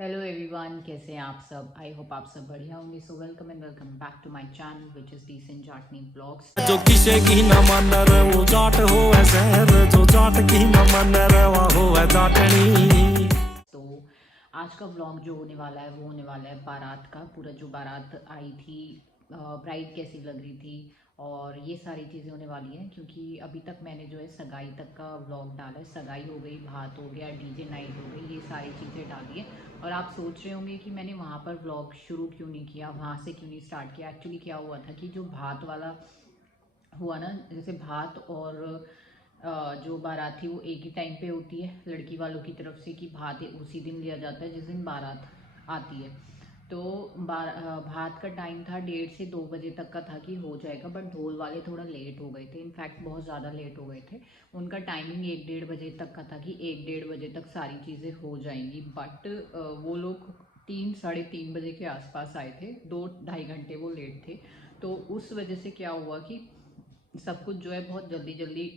Hello everyone, कैसे हैं आप सब। आई होप आप सब बढ़िया होंगे। So welcome and welcome back to my channel which is decent Jatni blogs. जो किसे की न मन रे वो जाट हो शहर, जो जाट की न मन रे वो हो जाटनी। तो आज का व्लॉग जो होने वाला है वो होने वाला है बारात का। पूरा जो बारात आई थी, ब्राइड कैसी लग रही थी और ये सारी चीज़ें होने वाली हैं। क्योंकि अभी तक मैंने जो है सगाई तक का व्लॉग डाला है। सगाई हो गई, भात हो गया, डीजे नाइट हो गई, ये सारी चीज़ें डाली है। और आप सोच रहे होंगे कि मैंने वहाँ पर व्लॉग शुरू क्यों नहीं किया, वहाँ से क्यों नहीं स्टार्ट किया। एक्चुअली क्या हुआ था कि जो भात वाला हुआ ना, जैसे भात और जो बारात थी वो एक ही टाइम पे होती है लड़की वालों की तरफ से, कि भात उसी दिन लिया जाता है जिस दिन बारात आती है। तो भात का टाइम था 1:30 से 2 बजे तक का था कि हो जाएगा, बट ढोल वाले थोड़ा लेट हो गए थे। इनफैक्ट बहुत ज़्यादा लेट हो गए थे। उनका टाइमिंग 1-1:30 बजे तक का था कि 1-1:30 बजे तक सारी चीज़ें हो जाएंगी, बट वो लोग 3-3:30 बजे के आसपास आए थे। 2-2.5 घंटे वो लेट थे। तो उस वजह से क्या हुआ कि सब कुछ जो है बहुत जल्दी जल्दी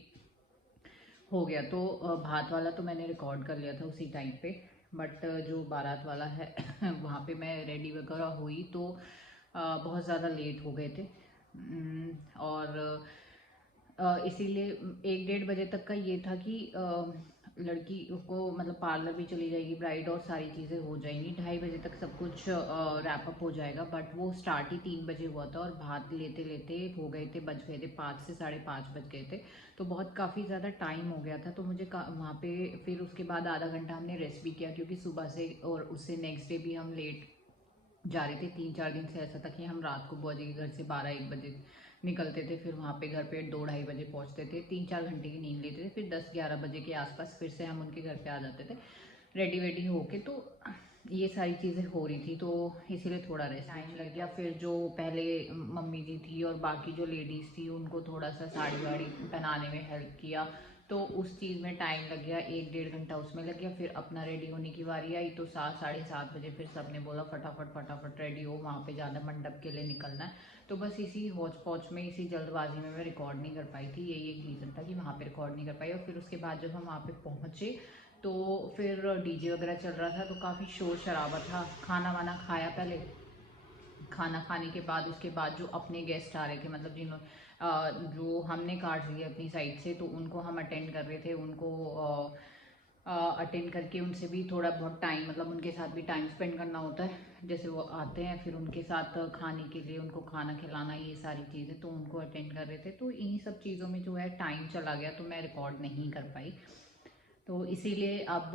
हो गया। तो भात वाला तो मैंने रिकॉर्ड कर लिया था उसी टाइम पे, बट जो बारात वाला है वहाँ पे मैं रेडी वगैरह हुई तो बहुत ज़्यादा लेट हो गए थे। और इसीलिए 1-1:30 बजे तक का ये था कि लड़की को मतलब पार्लर भी चली जाएगी ब्राइड और सारी चीज़ें हो जाएंगी। 2:30 बजे तक सब कुछ रैप अप हो जाएगा। बट वो स्टार्ट ही 3 बजे हुआ था और भात लेते लेते हो गए थे, बज गए थे 5 से 5:30 बज गए थे। तो बहुत काफ़ी ज़्यादा टाइम हो गया था। तो मुझे वहाँ पे फिर उसके बाद आधा घंटा हमने रेस्ट भी किया, क्योंकि सुबह से और उससे नेक्स्ट डे भी हम लेट जा रहे थे। 3-4 दिन से ऐसा था कि हम रात को बुआ जी के घर से 12-1 बजे निकलते थे, फिर वहाँ पे घर पे 2-2:30 बजे पहुँचते थे, 3-4 घंटे की नींद लेते थे, फिर 10-11 बजे के आसपास फिर से हम उनके घर पे आ जाते थे रेडी वेडी होके। तो ये सारी चीज़ें हो रही थी, तो इसीलिए थोड़ा रेस्ट टाइम लग गया। फिर जो पहले मम्मी जी थी और बाकी जो लेडीज़ थी उनको थोड़ा सा साड़ी वाड़ी पहनाने में हेल्प किया, तो उस चीज़ में टाइम लग गया। 1-1.5 घंटा उसमें लग गया। फिर अपना रेडी होने की बारी आई तो 7-7:30 बजे फिर सबने बोला फटाफट फटाफट रेडी हो, वहाँ पे जाना, मंडप के लिए निकलना है। तो बस इसी हौच पौच में, इसी जल्दबाजी में मैं रिकॉर्ड नहीं कर पाई थी। यही एक रीज़न था कि वहाँ पे रिकॉर्ड नहीं कर पाई। और फिर उसके बाद जब हम वहाँ पे पहुँचे तो फिर डीजे वगैरह चल रहा था, तो काफ़ी शोर शराबा था। खाना वाना खाया पहले, खाना खाने के बाद उसके बाद जो अपने गेस्ट आ रहे थे, मतलब जिन्होंने जो हमने कार्ड लिए अपनी साइड से, तो उनको हम अटेंड कर रहे थे। उनको अटेंड करके उनसे भी थोड़ा बहुत टाइम, मतलब उनके साथ भी टाइम स्पेंड करना होता है। जैसे वो आते हैं फिर उनके साथ खाने के लिए उनको खाना खिलाना, ये सारी चीज़ें, तो उनको अटेंड कर रहे थे। तो इन्हीं सब चीज़ों में जो है टाइम चला गया, तो मैं रिकॉर्ड नहीं कर पाई। तो इसीलिए अब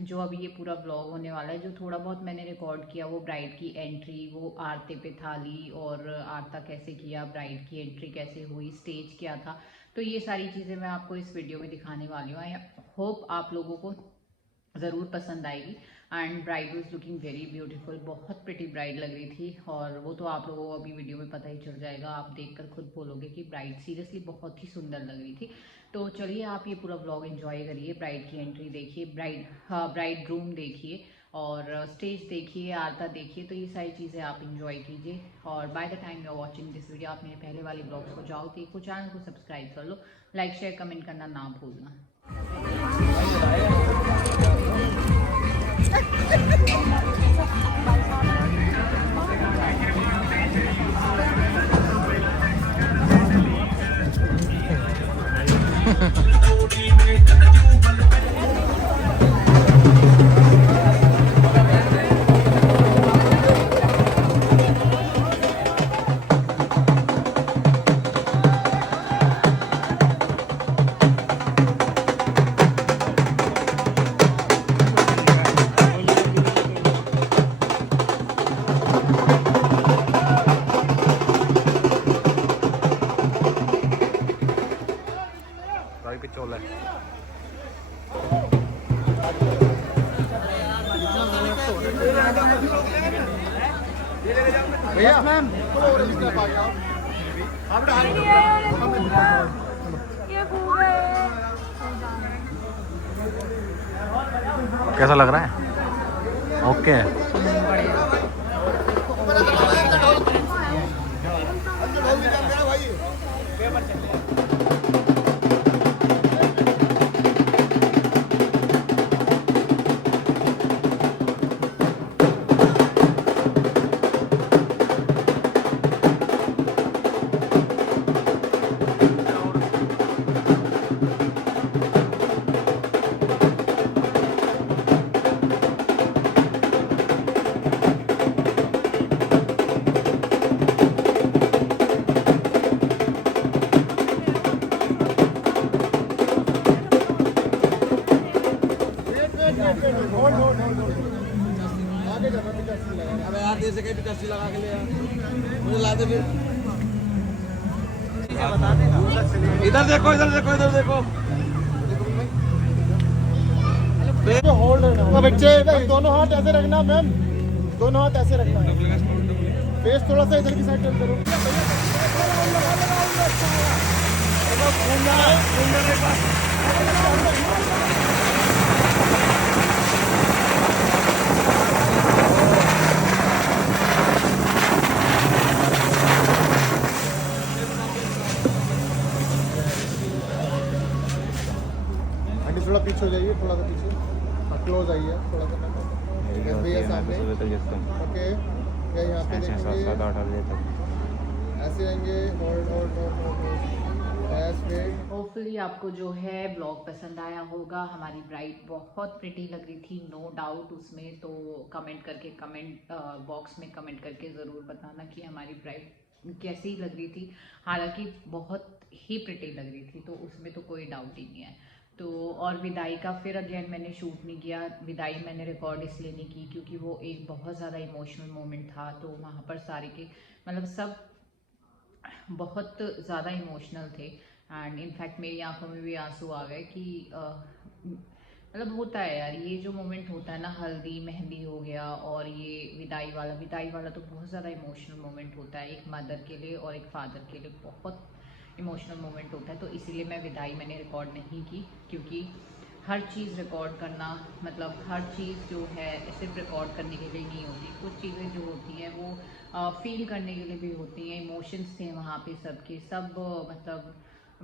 जो अभी ये पूरा ब्लॉग होने वाला है, जो थोड़ा बहुत मैंने रिकॉर्ड किया वो ब्राइड की एंट्री, वो आरती पे थाली और आरता कैसे किया, ब्राइड की एंट्री कैसे हुई, स्टेज क्या था, तो ये सारी चीज़ें मैं आपको इस वीडियो में दिखाने वाली हूँ। आई होप आप लोगों को ज़रूर पसंद आएगी। And bride was looking very beautiful, बहुत प्रिटी ब्राइड लग रही थी। और वो तो आप लोगों को अभी वीडियो में पता ही चल जाएगा, आप देखकर खुद बोलोगे कि ब्राइड सीरियसली बहुत ही सुंदर लग रही थी। तो चलिए आप ये पूरा व्लॉग एंजॉय करिए, ब्राइड की एंट्री देखिए, ब्राइड ग्रूम देखिए और स्टेज देखिए, आरता देखिए। तो ये सारी चीज़ें आप इंजॉय कीजिए। और by the time you are watching this video, आप मेरे पहले वाले ब्लॉग्स को जाओ देखो, चैनल को सब्सक्राइब कर लो, लाइक शेयर कमेंट करना ना भूलना। पिछोला भैया मैम कैसा लग रहा है? ओके आगे जाना 85 लगा। अबे यार दे सके 85 लगा के ले यार, मुझे ला दे फिर। इधर देखो इधर देखो इधर देखो। होल्ड है बच्चे, दोनों हाथ ऐसे रखना मैम, दोनों हाथ ऐसे रखना है। फेस थोड़ा सा इधर की साइड टर्न करो। थोड़ा पीछे हो जाइए, थोड़ा सा पीछे, क्लोज आइए थोड़ा सा। भैया सामने, ओके यहाँ पे देखेंगे, ऐसे रहेंगे, hold hold hold hold. Hopefully आपको जो है ब्लॉग पसंद आया होगा। हमारी ब्राइड बहुत प्रिटी लग रही थी, नो डाउट उसमें। तो कमेंट करके, कमेंट बॉक्स में कमेंट करके ज़रूर बताना कि हमारी ब्राइड कैसी लग रही थी। हालांकि बहुत ही प्रिटी लग रही थी, तो उसमें तो कोई डाउट ही नहीं है। तो और विदाई का फिर अगेन मैंने शूट नहीं किया। विदाई मैंने रिकॉर्ड इसलिए नहीं की क्योंकि वो एक बहुत ज़्यादा इमोशनल मोमेंट था। तो वहाँ पर सारे के मतलब सब बहुत ज़्यादा इमोशनल थे। एंड इनफैक्ट मेरी आंखों में भी आंसू आ गए कि मतलब होता है यार, ये जो मोमेंट होता है ना, हल्दी मेहंदी हो गया और ये विदाई वाला तो बहुत ज़्यादा इमोशनल मोमेंट होता है एक मदर के लिए और एक फादर के लिए। बहुत इमोशनल मोमेंट होता है। तो इसीलिए मैं विदाई मैंने रिकॉर्ड नहीं की, क्योंकि हर चीज़ रिकॉर्ड करना मतलब हर चीज़ जो है सिर्फ रिकॉर्ड करने के लिए नहीं होती। कुछ चीज़ें जो होती हैं वो फील करने के लिए भी होती हैं। इमोशंस थे वहाँ पे सबके सब मतलब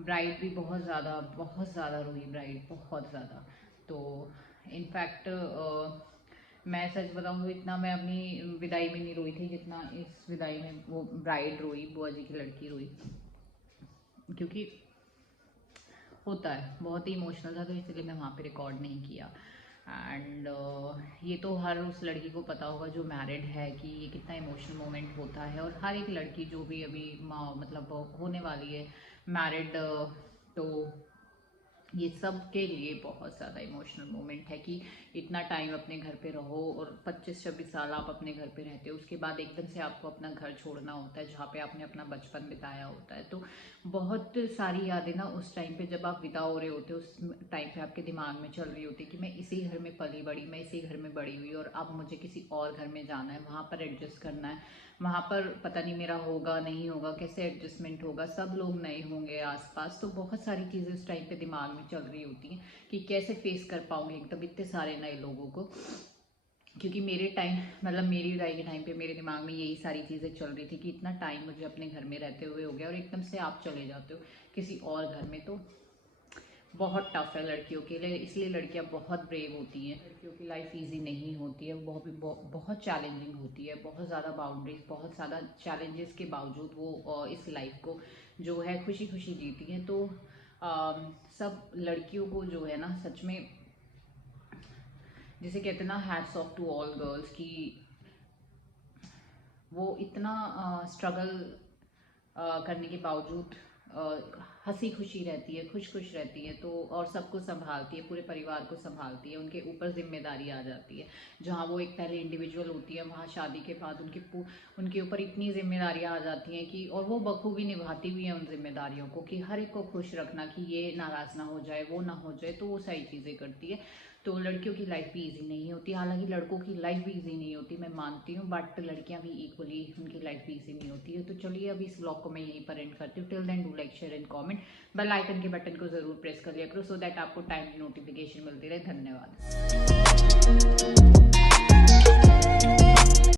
ब्राइड भी बहुत ज़्यादा रोई, ब्राइड बहुत ज़्यादा। तो इनफैक्ट मैं सच बताऊँ तो इतना मैं अपनी विदाई में नहीं रोई थी जितना इस विदाई में वो ब्राइड रोई, बुआ जी की लड़की रोई। क्योंकि होता है बहुत ही इमोशनल था, तो इसलिए मैं वहाँ पे रिकॉर्ड नहीं किया। एंड ये तो हर उस लड़की को पता होगा जो मैरिड है कि ये कितना इमोशनल मोमेंट होता है। और हर एक लड़की जो भी अभी मतलब होने वाली है मैरिड, तो ये सब के लिए बहुत ज़्यादा इमोशनल मोमेंट है कि इतना टाइम अपने घर पे रहो और 25-26 साल आप अपने घर पे रहते हो, उसके बाद एकदम से आपको अपना घर छोड़ना होता है जहाँ पे आपने अपना बचपन बिताया होता है। तो बहुत सारी यादें ना उस टाइम पे जब आप विदा हो रहे होते हो, उस टाइम पे आपके दिमाग में चल रही होती है कि मैं इसी घर में पली बड़ी, मैं इसी घर में बड़ी हुई और अब मुझे किसी और घर में जाना है, वहाँ पर एडजस्ट करना है, वहाँ पर पता नहीं मेरा होगा नहीं होगा, कैसे एडजस्टमेंट होगा, सब लोग नए होंगे आसपास। तो बहुत सारी चीज़ें उस टाइम पे दिमाग में चल रही होती हैं कि कैसे फेस कर पाऊँगी एकदम इतने सारे नए लोगों को। क्योंकि मेरे टाइम मतलब मेरी विदाई के टाइम पे मेरे दिमाग में यही सारी चीज़ें चल रही थी कि इतना टाइम मुझे अपने घर में रहते हुए हो गया और एकदम से आप चले जाते हो किसी और घर में। तो बहुत टफ है लड़कियों के लिए, इसलिए लड़कियां बहुत ब्रेव होती हैं। लड़कियों की लाइफ इजी नहीं होती है, बहुत चैलेंजिंग होती है, बहुत ज़्यादा बाउंड्रीज, बहुत ज़्यादा चैलेंजेस के बावजूद वो इस लाइफ को जो है खुशी खुशी जीती हैं। तो सब लड़कियों को जो है ना सच में जिसे कहते हैं ना hats off to all girls की वो इतना स्ट्रगल करने के बावजूद हंसी खुशी रहती है, खुश रहती है। तो और सबको संभालती है, पूरे परिवार को संभालती है, उनके ऊपर जिम्मेदारी आ जाती है। जहाँ वो एक पहले इंडिविजुअल होती है, वहाँ शादी के बाद उनके ऊपर इतनी जिम्मेदारियाँ आ जाती हैं कि और वो बखूबी निभाती भी हैं उन जिम्मेदारियों को कि हर एक को खुश रखना, कि ये नाराज़ ना हो जाए, वो ना हो जाए। तो वो सारी चीज़ें करती है। तो लड़कियों की लाइफ भी इजी नहीं होती, हालांकि लड़कों की लाइफ भी इजी नहीं होती, मैं मानती हूँ, बट लड़कियाँ भी इक्वली उनकी लाइफ भी इजी नहीं होती है। तो चलिए अभी इस ब्लॉग को मैं यहीं पर एंड करती हूँ। Till then do like share and comment, bell icon के बटन को जरूर प्रेस कर लिया करो सो दैट आपको टाइम की नोटिफिकेशन मिलती रहे। धन्यवाद।